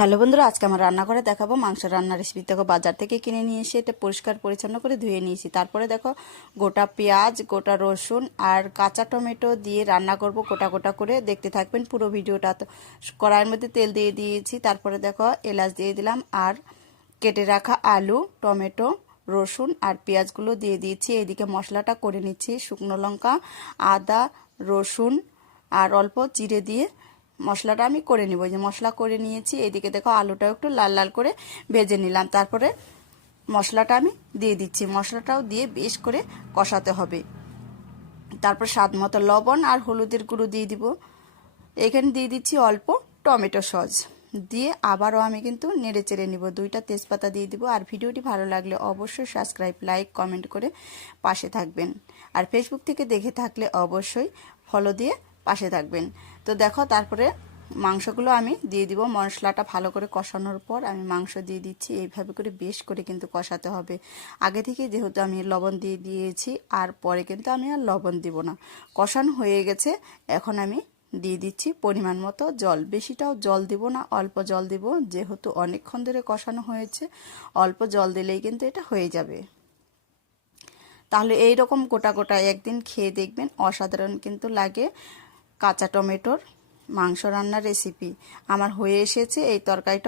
Hello বন্ধুরা, আজকে আমার রান্না করে দেখাবো মাংস রান্নার রেসিপি। দেখো, বাজার থেকে কিনে নিয়ে এসে এটা পরিষ্কার পরিচ্ছন্ন করে ধুয়ে নিয়েছি। তারপরে দেখো, গোটা পেঁয়াজ, গোটা রসুন আর কাঁচা টমেটো দিয়ে রান্না করব গোটা গোটা করে। দেখতে থাকবেন পুরো ভিডিওটা। তো কড়াইয়ের মধ্যে তেল দিয়ে দিয়েছি। তারপরে দেখো, এলাচ দিয়ে দিলাম আর কেটে রাখা আলু, টমেটো, রসুন আর পেঁয়াজগুলো দিয়ে দিয়েছি। এইদিকে মশলাটা করে নিচ্ছি। শুকনো লঙ্কা, আদা, রসুন আর অল্প জিরে দিয়ে মশলাটা আমি করে নিব। যে মশলা করে নিয়েছি। এইদিকে দেখো, আলুটাও একটু লাল লাল করে ভেজে নিলাম। তারপরে মশলাটা আমি দিয়ে দিচ্ছি। মশলাটাও দিয়ে বেশ করে কষাতে হবে। তারপর স্বাদ মতো লবণ আর হলুদের গুঁড়ো দিয়ে দিব। এখানে দিয়ে দিচ্ছি অল্প টমেটো সস দিয়ে আবারও আমি কিন্তু নেড়ে চেড়ে নিব। 2টা তেজপাতা দিয়ে দিব। আর ভিডিওটি ভালো লাগলে অবশ্যই সাবস্ক্রাইব, লাইক, কমেন্ট করে পাশে থাকবেন। আর ফেসবুক থেকে দেখে থাকলে অবশ্যই ফলো দিয়ে পাশে থাকবেন। তো দেখো, তারপরে মাংসগুলো আমি দিয়ে দিব। মশলাটা ভালো করে কষানোর পর আমি মাংস দিয়ে দিচ্ছি। এইভাবে করে বেশ করে কিন্তু কষাতে হবে। আগে থেকে যেহেতু আমি লবণ দিয়ে দিয়েছি, আর পরে কিন্তু আমি আর লবণ দিব না। কষানো হয়ে গেছে। এখন আমি দিয়ে দিচ্ছি পরিমাণ মতো জল। বেশিটাও জল দিব না, অল্প জল দিব। যেহেতু অনেকক্ষণ ধরে কষানো হয়েছে, অল্প জল দিলেই কিন্তু এটা হয়ে যাবে। তাহলে এই রকম গোটা গোটা একদিন খেয়ে দেখবেন, অসাধারণ কিন্তু লাগে কাঁচা টমেটোর মাংস রান্নার রেসিপি। আমার হয়ে এসেছে এই তরকারিটা।